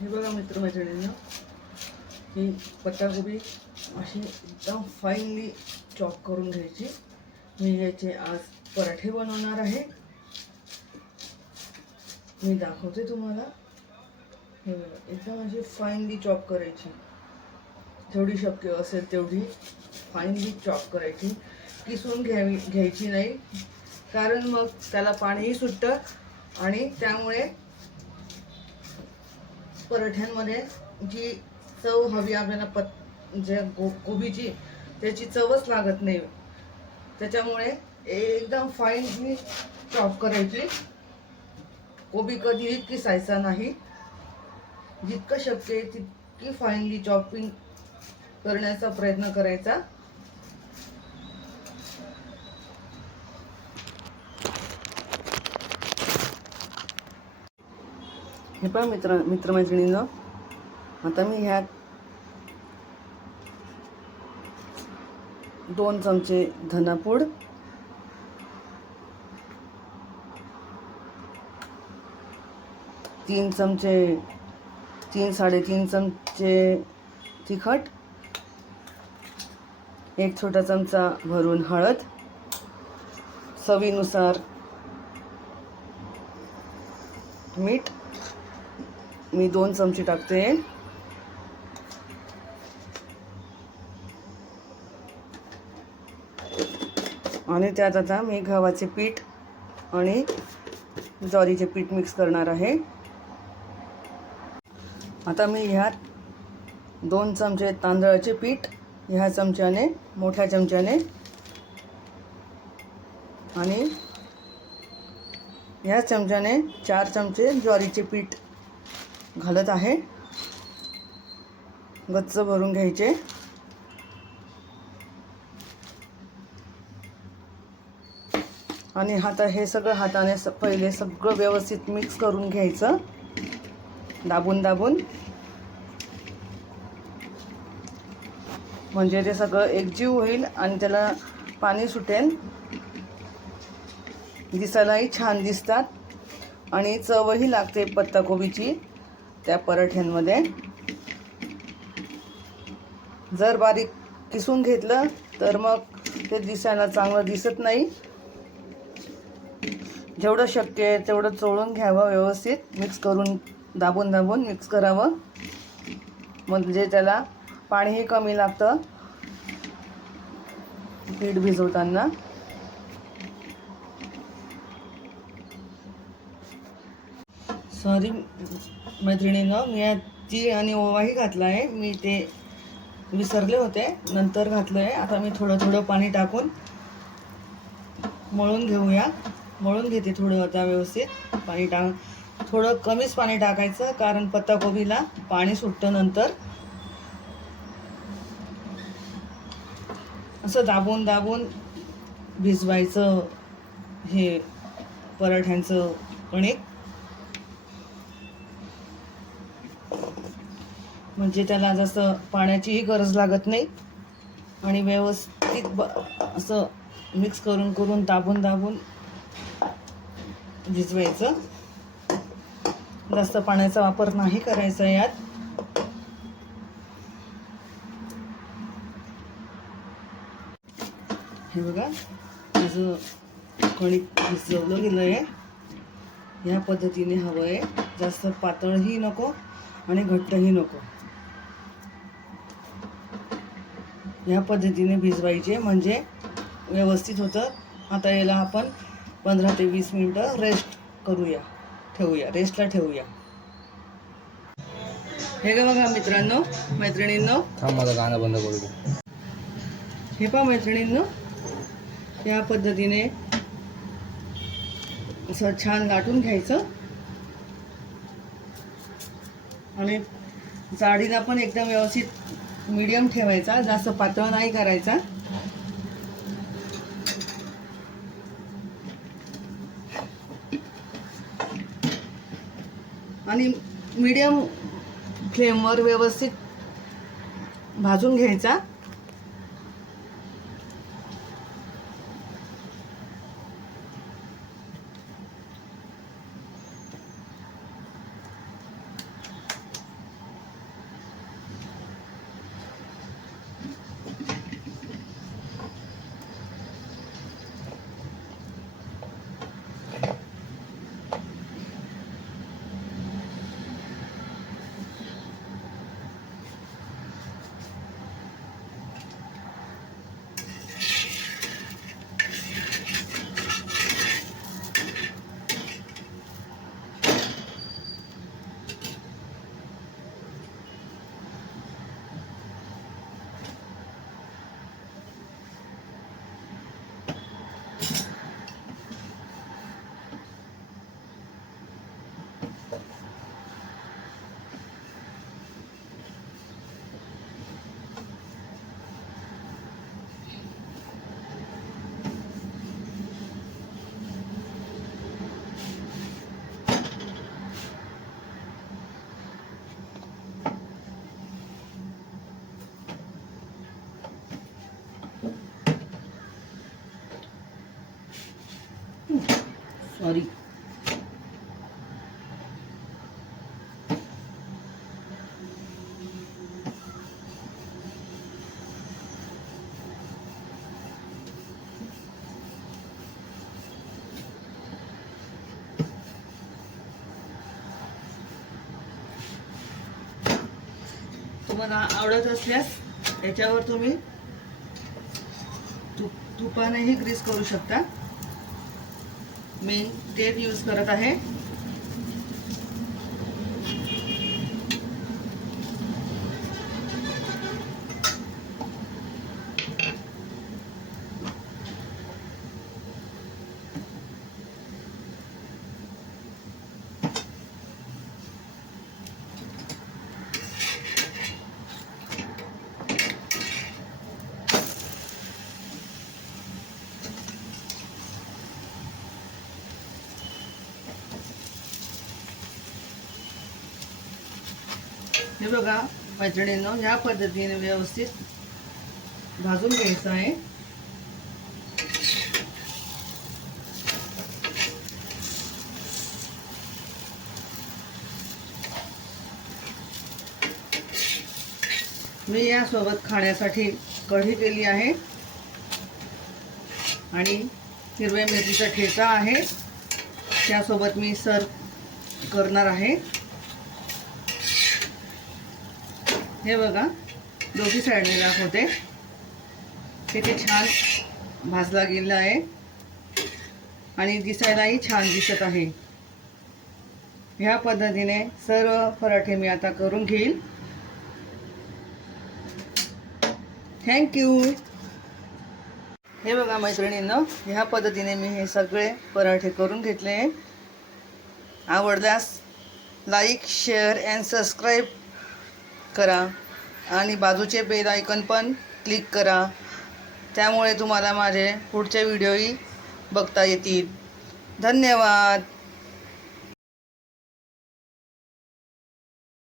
हे बघा मित्रमैत्रिणींनो, ही पत्ताकोबी अशी एकदम फाईनली चॉप करून घ्यायची. मी याचे आज पराठे बनवणार आहे. मी दाखवते तुम्हाला. हे बघा, एकदम अशी फाईनली चॉप करायची, जेवढी शक्य असेल तेवढी फाईनली चॉप करायची. किसून घ्यायची नाही, कारण मग त्याला पाणीही सुटतं आणि त्यामुळे पराठ्यांमध्ये जी चव हवी आपल्याला कोबीची, त्याची चवच लागत नाही. त्याच्यामुळे एकदम फाईनली चॉप करायची. कोबी कधीही किसायचा नाही. जितकं शक्य आहे तितकी फाईनली चॉपिंग करण्याचा प्रयत्न करायचा. हे पहा मित्रमैत्रिणींनो, आता मी ह्यात 2 चमचे धनापूड, 3-3.5 चमचे तिखट, 1 छोटा चमचा भरून हळद, चवीनुसार मीठ मी 2 चमचे टाकते. आणि त्यात आता मी गव्हाचे पीठ आणि ज्वारीचे पीठ मिक्स करणार आहे. आता मी ह्यात 2 चमचे तांदळाचे पीठ ह्या चमच्याने, मोठ्या चमच्याने, आणि ह्या चमच्याने 4 चमचे ज्वारीचे पीठ घालत आहे. गच्च भरून घ्यायचे. आणि आता हे सगळं हाताने पहिले सगळं व्यवस्थित मिक्स करून घ्यायचं, दाबून दाबून, म्हणजे ते सगळं एकजीव होईल आणि त्याला पाणी सुटेल. दिसायलाही छान दिसतात आणि चवही लागते पत्ताकोबीची त्या पराठ्यांमध्ये. जर बारीक किसून घेतलं तर मग ते दिसायला चांगलं दिसत नाही. जेवढं शक्य आहे तेवढं चोळून घ्यावं, व्यवस्थित मिक्स करून, दाबून दाबून मिक्स करावं, म्हणजे त्याला पाणीही कमी लागतं पीठ भिजवताना. सॉरी मैत्रिणींनो, मी तीळ आणि ओवाही घातला आहे. मी ते विसरले होते, नंतर घातलं आहे. आता मी थोडं पाणी टाकून मळून घेऊया. मळून घेते थोडं आता व्यवस्थित. पाणी थोडं कमीच पाणी टाकायचं, कारण पत्ताकोबीला पाणी सुटतं नंतर. असं दाबून दाबून भिजवायचं हे पराठ्यांचं कणिक, म्हणजे त्याला जास्त पाण्याचीही गरज लागत नाही. आणि व्यवस्थित असं मिक्स करून दाबून दाबून भिजवायचं. जास्त पाण्याचा वापर नाही करायचा यात. हे बघा, माझं कणिक भिजवलं गेलं आहे. ह्या पद्धतीने हवं आहे. जास्त पातळही नको आणि घट्टही नको. ह्या पद्धतीने भिजवायचे म्हणजे व्यवस्थित होतं. आता याला आपण 15 ते 20 मिनिटं रेस्टला ठेवूया. हे का बघा मित्रांनो, मैत्रिणींनो, माझं गाणं बंद करू दे. हे पहा मैत्रिणींनो, या पद्धतीने असं छान लाटून घ्यायचं आणि जाडीला पण एकदम व्यवस्थित मीडियम ठेवायचा, जास्त पातळ नाही करायचा. आणि मीडियम फ्लेमवर व्यवस्थित भाजून घ्यायचा. सॉरी. तुम्हाला आवडत असल्यास याच्यावर तुम्ही तुपानेही ग्रीस करू शकता. मी तेल यूज करत आहे. हे बघा मैत्रिणींनो, ह्या पद्धतीने व्यवस्थित भाजून घ्यायचं आहे. मी यासोबत खाण्यासाठी कढी केली आहे आणि हिरव्या मिरचीचा ठेचा आहे, त्यासोबत मी सर्व करणार आहे. हे बघा दोन्ही साईडने दाखवते. किती छान भाजला गेला आहे आणि दिसायलाही छान दिसत आहे. ह्या पद्धतीने सर्व पराठे मी आता करून घेईल. थँक्यू. हे बघा मैत्रिणींनो, ह्या पद्धतीने मी हे सगळे पराठे करून घेतले. आवडल्यास लाईक, शेअर अँड सबस्क्राईब करा आणि बाजूचे बेल आयकॉन पण क्लिक करा. त्यामुळे तुम्हाला माझे पुढचे व्हिडिओही बघता येतील. धन्यवाद.